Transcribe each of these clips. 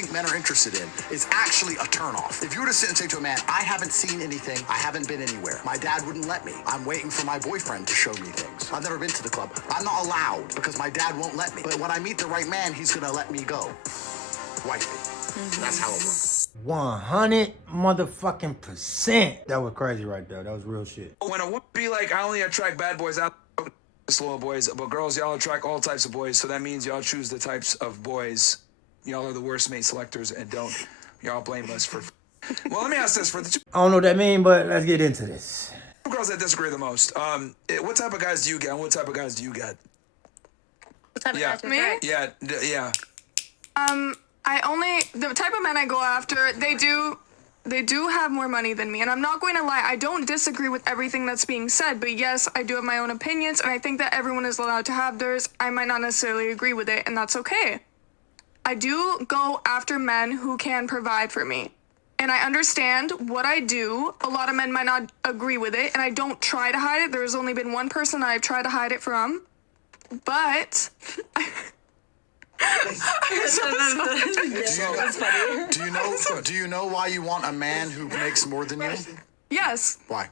think men are interested in is actually a turnoff. If you were to sit and say to a man, I haven't seen anything, I haven't been anywhere. My dad wouldn't let me. I'm waiting for my boyfriend to show me things. I've never been to the club. I'm not allowed because my dad won't let me. But when I meet the right man, he's gonna let me go. Wifey. That's how it works. 100 motherfucking percent. That was crazy right there. That was real shit. When a woman be like, I only attract bad boys, I slow boys, but girls, y'all attract all types of boys, so that means y'all choose the types of boys. Y'all are the worst mate selectors and don't y'all blame us for. Well, let me ask this for the two I don't know what that means, but let's get into this. girls that disagree the most. What type of guys do you get and what type of guys do you get? What type of guys? Me? Yeah. The type of men I go after, they do have more money than me, and I'm not going to lie, I don't disagree with everything that's being said, but yes, I do have my own opinions, and I think that everyone is allowed to have theirs. I might not necessarily agree with it, and that's okay. I do go after men who can provide for me, and I understand what I do. A lot of men might not agree with it, and I don't try to hide it. There's only been one person I've tried to hide it from, but... Do you know why you want a man who makes more than you? Yes. Why?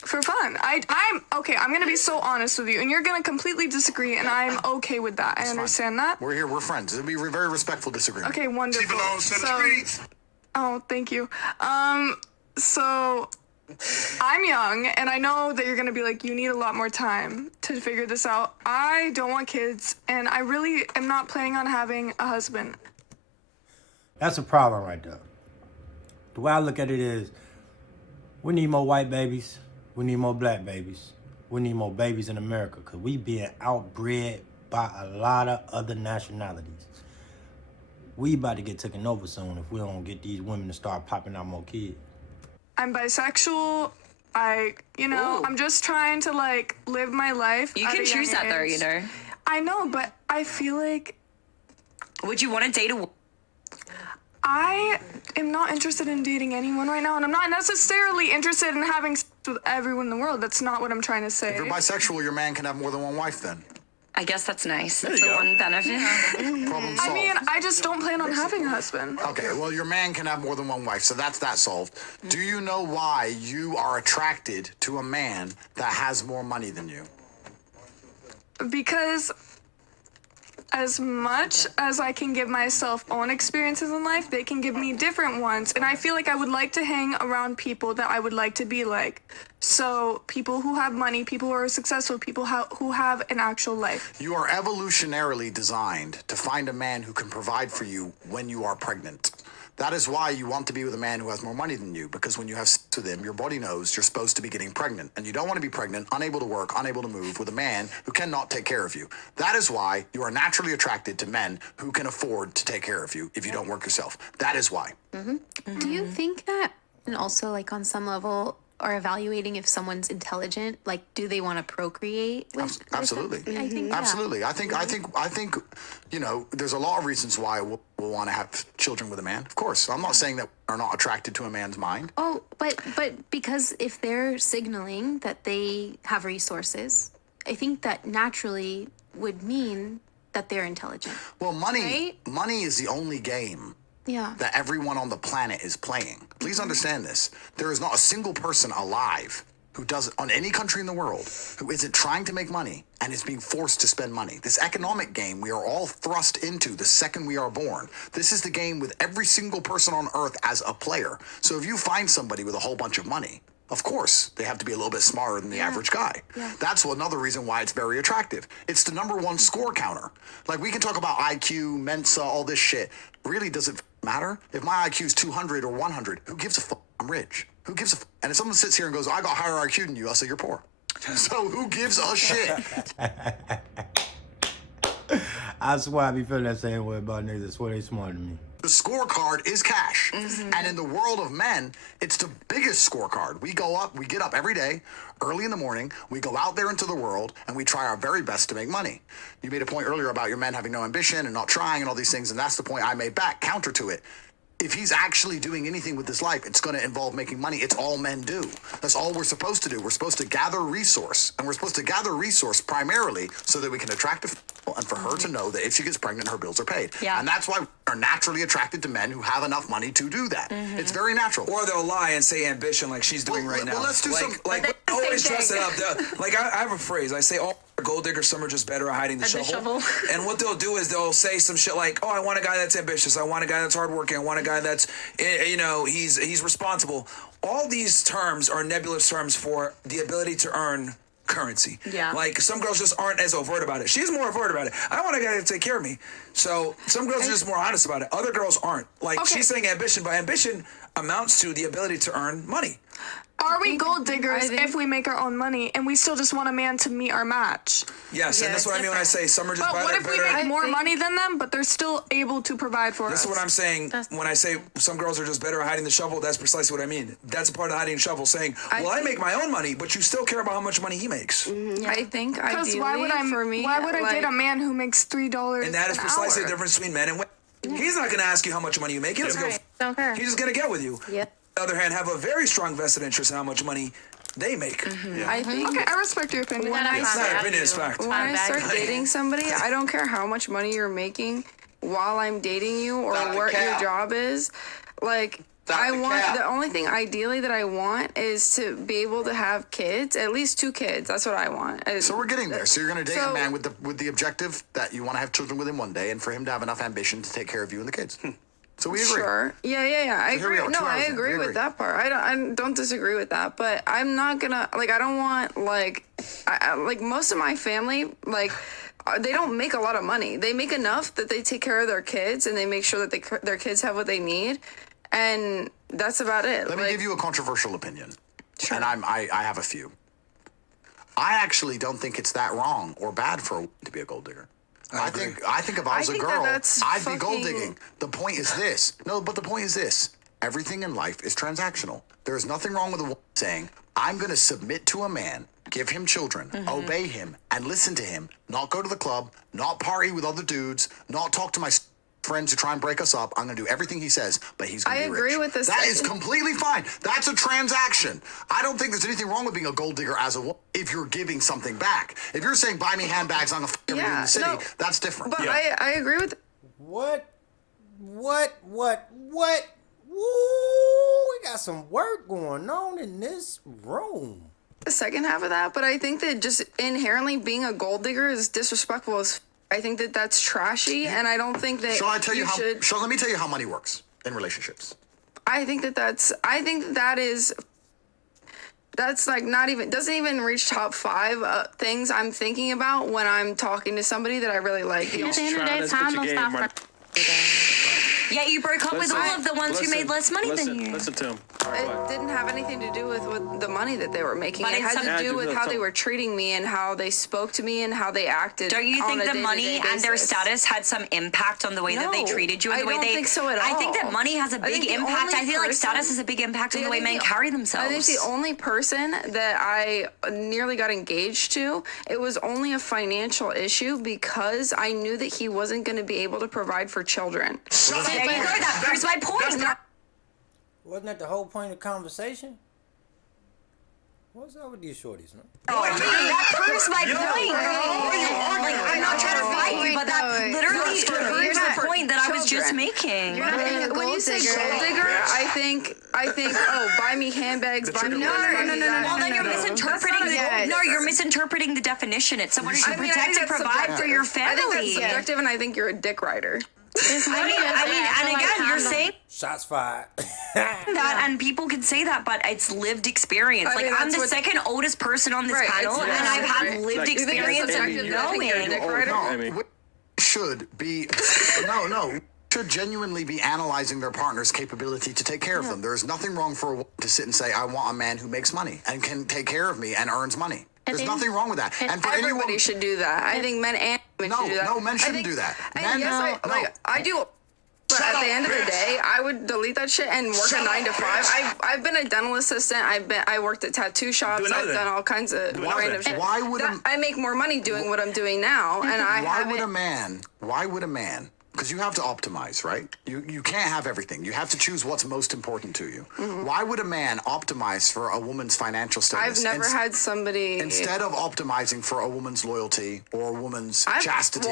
For fun. I'm okay. I'm gonna be so honest with you, and you're gonna completely disagree, and I'm okay with that. I understand that. We're here. We're friends. It'll be a very respectful disagreement. Okay, wonderful. She belongs to the streets. Oh, thank you. So I'm young, and I know that you're gonna be like, you need a lot more time to figure this out. I don't want kids, and I really am not planning on having a husband. That's a problem right there. The way I look at it is, we need more white babies. We need more black babies. We need more babies in America because we being outbred by a lot of other nationalities. We about to get taken over soon if we don't get these women to start popping out more kids. I'm bisexual. I'm just trying to live my life. You can choose that though, I know, but I feel like... Would you want to date a... I am not interested in dating anyone right now, and I'm not necessarily interested in having sex with everyone in the world. That's not what I'm trying to say. If you're bisexual, your man can have more than one wife then. I guess that's nice. There That's you the go. one benefit. Problem solved. I mean, I just don't plan on having a husband. Okay, well, your man can have more than one wife, so that's that solved. Do you know why you are attracted to a man that has more money than you? Because as much as I can give myself own experiences in life, they can give me different ones. And I feel like I would like to hang around people that I would like to be like. So people who have money, people who are successful, people who have an actual life. You are evolutionarily designed to find a man who can provide for you when you are pregnant. That is why you want to be with a man who has more money than you, because when you have sex with him, your body knows you're supposed to be getting pregnant. And you don't want to be pregnant, unable to work, unable to move, with a man who cannot take care of you. That is why you are naturally attracted to men who can afford to take care of you if you don't work yourself. That is why. Do you think that, and also on some level, are evaluating if someone's intelligent? Do they want to procreate with? Absolutely. I think, yeah. Absolutely. I think, there's a lot of reasons why we'll want to have children with a man. Of course. I'm not saying that we're not attracted to a man's mind. Oh, but because if they're signaling that they have resources, I think that naturally would mean that they're intelligent. Well, money is the only game that everyone on the planet is playing. Please understand this. There is not a single person alive who does it on any country in the world who isn't trying to make money and is being forced to spend money. This economic game we are all thrust into the second we are born. This is the game with every single person on earth as a player. So if you find somebody with a whole bunch of money, of course, they have to be a little bit smarter than the average guy. Yeah. That's another reason why it's very attractive. It's the number one score counter. We can talk about IQ, Mensa, all this shit. Really, does it matter? If my IQ is 200 or 100, who gives a fuck? I'm rich. Who gives a fuck? And if someone sits here and goes, I got higher IQ than you, I'll say, you're poor. So who gives a shit? I swear I be feeling that same way about niggas. I swear they smarter than me. The scorecard is cash. And in the world of men, it's the biggest scorecard. We get up every day, early in the morning, we go out there into the world, and we try our very best to make money. You made a point earlier about your men having no ambition and not trying and all these things, and that's the point I made back, counter to it. if he's actually doing anything with his life, it's going to involve making money. It's all men do. That's all we're supposed to do. We're supposed to gather resource, and we're supposed to gather resource primarily so that we can attract a female and for her to know that if she gets pregnant, her bills are paid. Yeah. And that's why we are naturally attracted to men who have enough money to do that. It's very natural. Or they'll lie and say ambition like she's doing right now. Well, let's do some. Like always dress it up. Like I have a phrase. I say all gold diggers, some are just better at hiding the shovel. And what they'll do is they'll say some shit like, "Oh, I want a guy that's ambitious. I want a guy that's hardworking. I want a guy that's, he's responsible." All these terms are nebulous terms for the ability to earn currency. Yeah. Like some girls just aren't as overt about it. She's more overt about it. I want a guy to take care of me. So some girls are just more honest about it. Other girls aren't. Like she's saying ambition, but ambition amounts to the ability to earn money. Are we gold diggers if we make our own money and we still just want a man to meet our match? Yes, and that's what I mean when I say some are just But better. what if we make more money than them, but they're still able to provide for us? This is what I'm saying when I say some girls are just better at hiding the shovel. That's precisely what I mean. That's a part of hiding the shovel, saying, well, I make my own money, but you still care about how much money he makes. I think Because ideally why would I date a man who makes $3 And that is precisely the difference between men and women. He's not going to ask you how much money you make. He doesn't go. Don't care. He's just going to get with you. Yep. On the other hand, have a very strong vested interest in how much money they make. I think Okay, I respect your opinion. It's not opinion, it's fact. when I start dating somebody, I don't care how much money you're making while I'm dating you or what your job is. Like, the only thing ideally that I want is to be able to have kids, at least 2 kids. That's what I want. So we're getting there. So you're going to date a man with the objective that you want to have children with him one day, and for him to have enough ambition to take care of you and the kids. So we agree. Sure. Yeah. I here we agree. are, No, 2 hours I in. agree We with agree. that part. I don't disagree with that. But I'm not gonna I don't want like most of my family they don't make a lot of money. They make enough that they take care of their kids and they make sure that their kids have what they need, and that's about it. Let me give you a controversial opinion. Sure. And I have a few. I actually don't think it's that wrong or bad for a woman to be a gold digger. I think if I was a think girl, that's I'd be gold fucking- digging. The point is this. No, but the point is this. Everything in life is transactional. There is nothing wrong with a woman saying, I'm going to submit to a man, give him children, obey him, and listen to him, not go to the club, not party with other dudes, not talk to my friends who try and break us up. I'm going to do everything he says, but he's going to be rich. I agree with this. That is completely fine. That's a transaction. I don't think there's anything wrong with being a gold digger as a woman if you're giving something back. If you're saying, buy me handbags, I'm going to f*** everybody in the city, that's different. But I agree with What? Woo! We got some work going on in this room. the second half of that, but I think that just inherently being a gold digger is disrespectful as I think that that's trashy, and I don't think that Shall I tell you how? should. Let me tell you how money works in relationships. I think that is. That's like not even doesn't even reach top 5 things I'm thinking about when I'm talking to somebody that I really like. At the end of the day, time don't stop for Yeah, you broke up with all of the ones who made less money than you. Listen to him. It didn't have anything to do with the money that they were making. But It it's had to do with how they something- were treating me and how they spoke to me and how they acted. Don't you on think a the day-to-day money and their basis. status had some impact on the way that they No, treated you and I the way don't they? think so at I think all. that money has a I think big the impact. only I feel like person- status has a big impact on See, the I way think men the- carry themselves. I think the only person that I nearly got engaged to, it was only a financial issue because I knew that he wasn't going to be able to provide for children. There you go. That proves my point. Wasn't that the whole point of the conversation? What's up with these shorties, man? That proves my point. Like, I'm not trying to fight you, but that literally proves the point that I was just making. When you say gold digger, I think, buy me handbags, buy me. No. Well, then you're misinterpreting the. No, you're misinterpreting the definition. It's someone who should protect and provide for your I think that's family. subjective, and I think you're a dick rider. And again, you're saying Shots fired. that, and people can say that, but it's lived experience. I Like, mean, I'm that's the what- second oldest person on this Right, panel, it's- and I've had right. lived Like, You think it's experience subjective? and I think you're a dick knowing. rider. Amy. Women should be should genuinely be analyzing their partner's capability to take care of them. There is nothing wrong for a woman to sit and say, I want a man who makes money and can take care of me and earns money. There's nothing wrong with that. And for Everybody anyone, should do that. I think men and women should do that. no, men I shouldn't think- do that. And Men, yes, I do. But at the end of the day, I would delete that shit and work a 9 to 5. I've been a dental assistant. I worked at tattoo shops. another I've thing. done all kinds of random shit. Why would I make more money doing what I'm doing now, and I why haven't. would a man because you have to optimize, right? You can't have everything. You have to choose what's most important to you. Why would a man optimize for a woman's financial status? I've never had somebody... Instead of optimizing for a woman's loyalty or a woman's chastity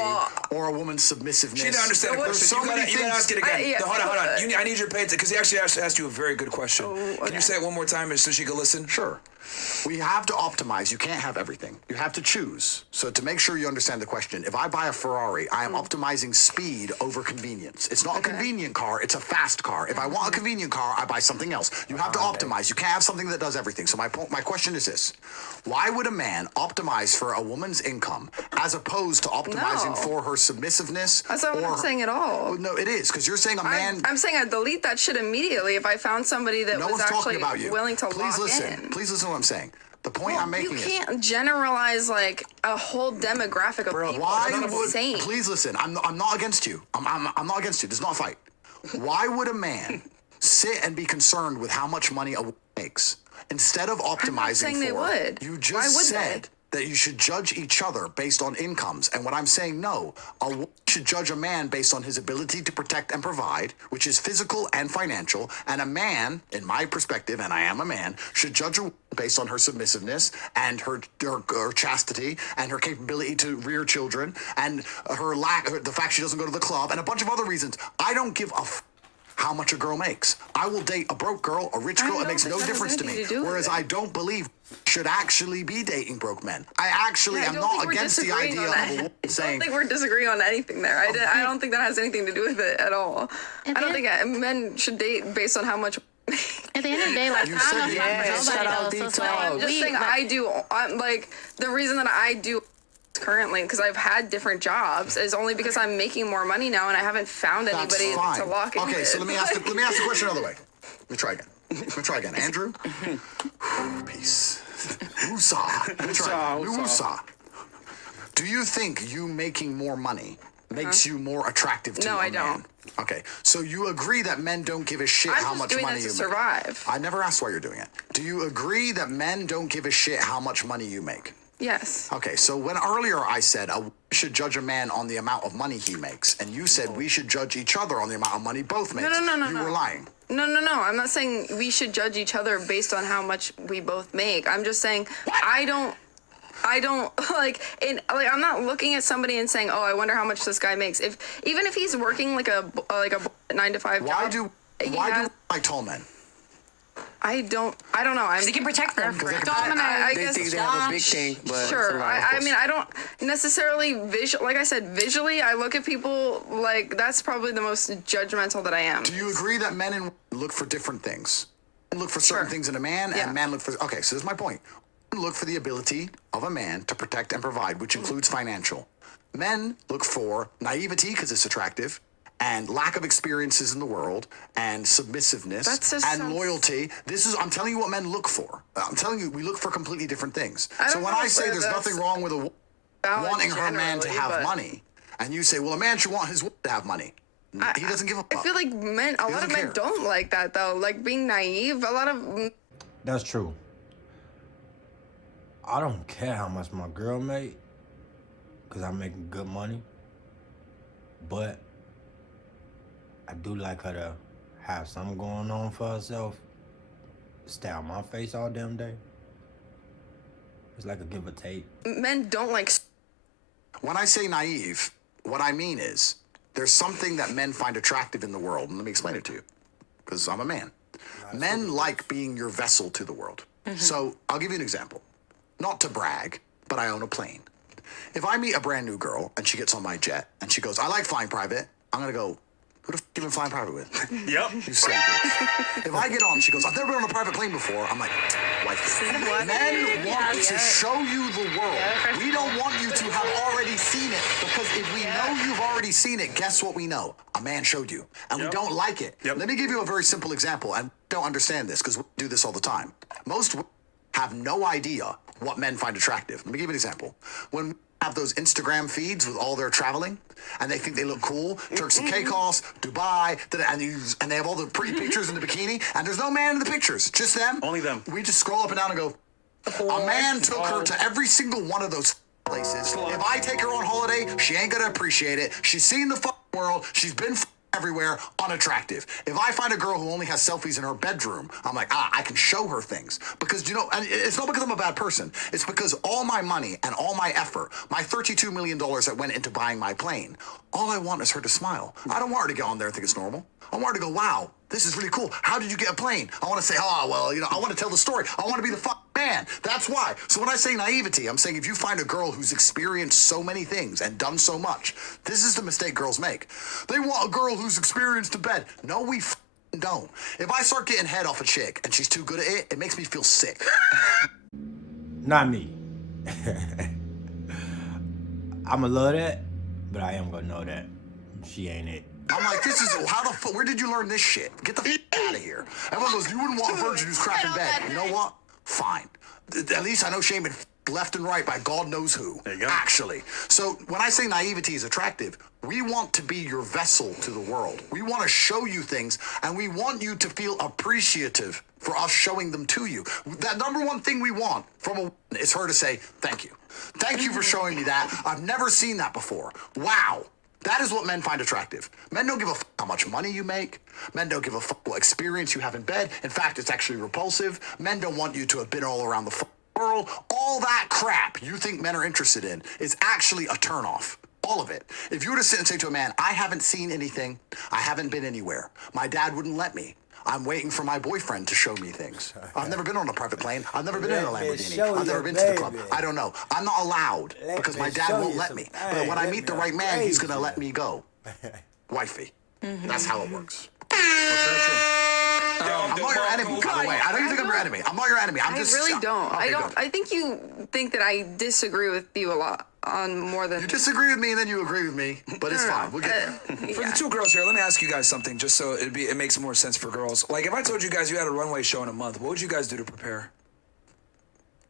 or a woman's submissiveness. She didn't understand the question. You gotta ask it again. Hold on. I need you to pay attention, because he actually asked you a very good question. Can you say it one more time so she can listen? Sure. We have to optimize. You can't have everything. You have to choose. So to make sure you understand the question, if I buy a Ferrari, I am optimizing speed over convenience. It's not a convenient car, it's a fast car. If I want a convenient car, I buy something else. You have to optimize. You can't have something that does everything. So my question is this. Why would a man optimize for a woman's income as opposed to optimizing for her submissiveness? That's not what I'm saying at all. No, it is, because you're saying a man... I'm saying I'd delete that shit immediately if I found somebody that was actually willing to lock in. Please listen to what I'm saying. The point I'm making is... You can't generalize, like, a whole demographic of people. Why would... Please listen. I'm not against you. I'm not against you. This is not a fight. Why would a man sit and be concerned with how much money a woman makes instead of optimizing I'm not saying they would. You just said that you should judge each other based on incomes. And what I'm saying, no. A woman should judge a man based on his ability to protect and provide, which is physical and financial. And a man, in my perspective, and I am a man, should judge a woman based on her submissiveness and her chastity and her capability to rear children and the fact she doesn't go to the club and a bunch of other reasons. I don't give a how much a girl makes. I will date a broke girl, a rich girl. It makes no difference to me. Whereas I don't believe should actually be dating broke men. I actually am not against the idea of a woman saying... I don't think we're disagreeing on anything there. I don't think that has anything to do with it at all. I don't think men should date based on how much... At the end of the day, like, You I said don't know so I'm just saying I do. I'm like, the reason that I do currently, because I've had different jobs, is only because I'm making more money now and I haven't found anybody to lock in. Okay, so let me ask the question another way. Let me try again. Andrew? Peace. Woosah. Let me try again. Woosah. Do you think you making more money makes you more attractive to a man? No, I don't. Okay, so you agree that men don't give a shit how much money you make? Survive. I never asked why you're doing it. Do you agree that men don't give a shit how much money you make? Yes. Okay, so when earlier I said we should judge a man on the amount of money he makes, and you said we should judge each other on the amount of money both makes. No. You were lying. No. I'm not saying we should judge each other based on how much we both make. I'm just saying I don't I'm not looking at somebody and saying, "Oh, I wonder how much this guy makes." Even if he's working like a 9-to-5 job. Why do like tall men? I don't know. They can protect them. I They guess think they have a big thing, but sure. I mean, I don't necessarily like I said, visually, I look at people like that's probably the most judgmental that I am. Do you agree that men and women look for different things? Men look for certain things in a man, and men look for... Okay, so this is my point. Men look for the ability of a man to protect and provide, which includes financial. Men look for naivety because it's attractive, and lack of experiences in the world, and submissiveness, and loyalty. I'm telling you what men look for. I'm telling you, we look for completely different things. So when I say there's nothing wrong with a woman wanting her man to have money, and you say, well, a man should want his woman to have money. He doesn't give a fuck. I feel like a lot of men don't like that, though. Like being naive, a lot of... That's true. I don't care how much my girl make, because I'm making good money. But I do like her to have something going on for herself. Stay on my face all damn day. It's like a give or take. Men don't like... When I say naive, what I mean is there's something that men find attractive in the world. And let me explain it to you, because I'm a man. Men like being your vessel to the world. So I'll give you an example. Not to brag, but I own a plane. If I meet a brand new girl and she gets on my jet and she goes, I like flying private, I'm going to go, who the f*** you been flying private with? Yep. You silly bitch. If I get on, she goes, I've never been on a private plane before. I'm like, wife. Men want to show you the world. We don't want you to have already seen it, because if we know you've already seen it, guess what we know? A man showed you, and we don't like it. Let me give you a very simple example, and don't understand this because we do this all the time. Most women have no idea what men find attractive. Let me give you an example. When we have those Instagram feeds with all their traveling, and they think they look cool, Turks and Caicos, Dubai, and they have all the pretty pictures in the bikini, and there's no man in the pictures, just them. Only them. We just scroll up and down and go, a man took her to every single one of those places. If I take her on holiday, she ain't gonna appreciate it. She's seen the world. She's been everywhere, unattractive. If I find a girl who only has selfies in her bedroom, I'm like, I can show her things. Because, you know, and it's not because I'm a bad person. It's because all my money and all my effort, my $32 million that went into buying my plane, all I want is her to smile. I don't want her to get on there and think it's normal. I want her to go, wow, this is really cool. How did you get a plane? I want to say, oh, well, you know, I want to tell the story. I want to be the man. That's why. So when I say naivety, I'm saying if you find a girl who's experienced so many things and done so much, this is the mistake girls make. They want a girl who's experienced in bed. No, we don't. If I start getting head off a chick and she's too good at it, it makes me feel sick. Not me. I'ma love that, but I am gonna know that she ain't it. I'm like, this is, how the fuck, where did you learn this shit? Get the out of here. Everyone goes, you wouldn't want a virgin who's crap in bed. You know what? Fine. At least I know shame and left and right by God knows who. There you go. Actually. So when I say naivety is attractive, we want to be your vessel to the world. We want to show you things, and we want you to feel appreciative for us showing them to you. That number one thing we want from a woman is her to say, thank you. Thank you for showing me that. I've never seen that before. Wow. That is what men find attractive. Men don't give a how much money you make. Men don't give a what experience you have in bed. In fact, it's actually repulsive. Men don't want you to have been all around the world. All that crap you think men are interested in is actually a turnoff. All of it. If you were to sit and say to a man, I haven't seen anything. I haven't been anywhere. My dad wouldn't let me. I'm waiting for my boyfriend to show me things. I've never been on a private plane. I've never been in a Lamborghini. I've never been to the club. I don't know. I'm not allowed because my dad won't let me. But when I meet the right man, he's going to let me go. Wifey. That's how it works. I'm not your enemy, by the way. I know you think I'm your enemy. I'm not your enemy. I'm just... I really don't. Okay, I think you think that I disagree with you a lot on more than... You disagree with me and then you agree with me, but it's fine. We'll get there. For the two girls here, let me ask you guys something, just so it makes more sense for girls. Like, if I told you guys you had a runway show in a month, what would you guys do to prepare?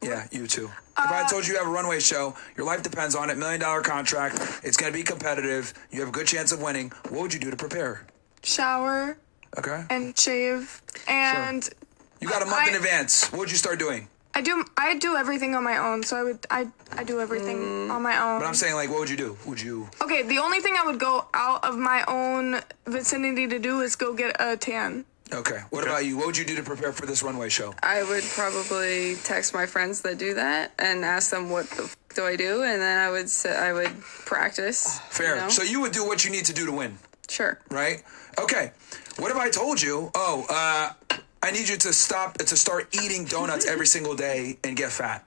Yeah, you too. If I told you have a runway show, your life depends on it, $1 million contract, it's going to be competitive, you have a good chance of winning, what would you do to prepare? Shower. Okay. And shave. And... Sure. You got a month in advance. What would you start doing? I do everything on my own, so I do everything on my own. But I'm saying, like, what would you do? Would you... Okay, the only thing I would go out of my own vicinity to do is go get a tan. Okay. What about you? What would you do to prepare for this runway show? I would probably text my friends that do that and ask them what the f do I do, and then I would practice. Fair. You know? So you would do what you need to do to win. Sure. Right? Okay. What if I told you, I need you to start eating donuts every single day and get fat?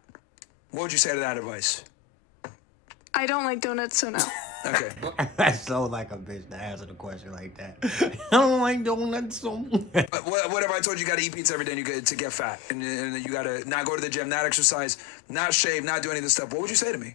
What would you say to that advice? I don't like donuts, so no. Okay. That's so like a bitch to answer the question like that. I don't like donuts so much. What if I told you got to eat pizza every day and you get to get fat? And you got to not go to the gym, not exercise, not shave, not do any of this stuff. What would you say to me?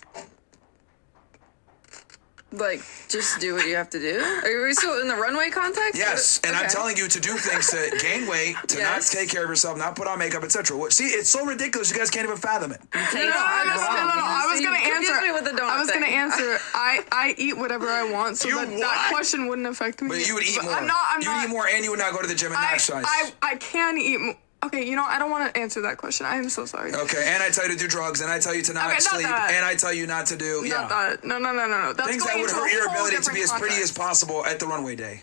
Like, just do what you have to do? Are we still in the runway context? Yes, and okay. I'm telling you to do things to gain weight, to not take care of yourself, not put on makeup, etc. See, it's so ridiculous, you guys can't even fathom it. No, I was going to answer. I eat whatever I want, so that question wouldn't affect me. But you would eat more. You would eat more, and you would not go to the gym and not exercise. I can eat more. Okay, you know, I don't want to answer that question. I am so sorry. Okay, and I tell you to do drugs, and I tell you to not sleep, and I tell you not to do... Not that. No. That's things that would hurt your ability to be as pretty as possible at the runway day.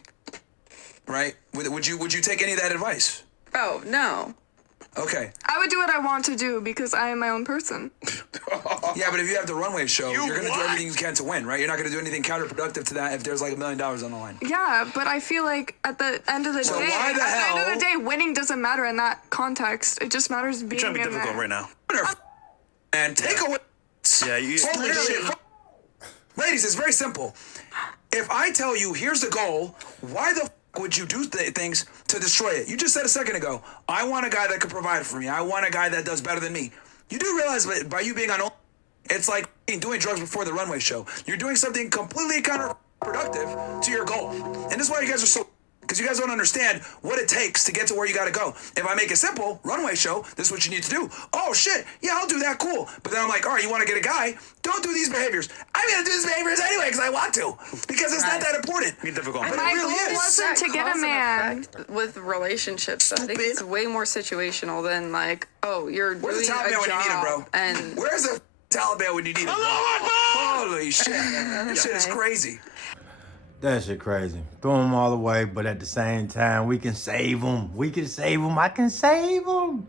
Right? Would you take any of that advice? Oh, no. Okay. I would do what I want to do because I am my own person. Yeah, but if you have the runway show, you're going to do everything you can to win, right? You're not going to do anything counterproductive to that if there's like $1 million on the line. Yeah, but I feel like at the end of the day, winning doesn't matter in that context. It just matters being You're trying to be difficult right now. And take away. Yeah, you. Holy shit. Ladies, it's very simple. If I tell you, here's the goal, why the would you do things to destroy it? You just said a second ago, I want a guy that can provide for me. I want a guy that does better than me. You do realize that by you being on, it's like doing drugs before the runway show. You're doing something completely counterproductive to your goal. And this is why you guys are so... Because you guys don't understand what it takes to get to where you got to go. If I make it simple, runway show, this is what you need to do. Oh, shit. Yeah, I'll do that. Cool. But then I'm like, all right, you want to get a guy? Don't do these behaviors. I'm going to do these behaviors anyway because I want to. Because it's not that important. Be difficult. But my it really goal is. wasn't to get a man. With relationships, I think it's way more situational than like, oh, you're Where's doing the Taliban a when you need him, bro? job and Where's the Taliban when you need him? Holy shit. That shit is crazy. That shit crazy. Throw them all away, but at the same time, we can save them. We can save them. I can save them.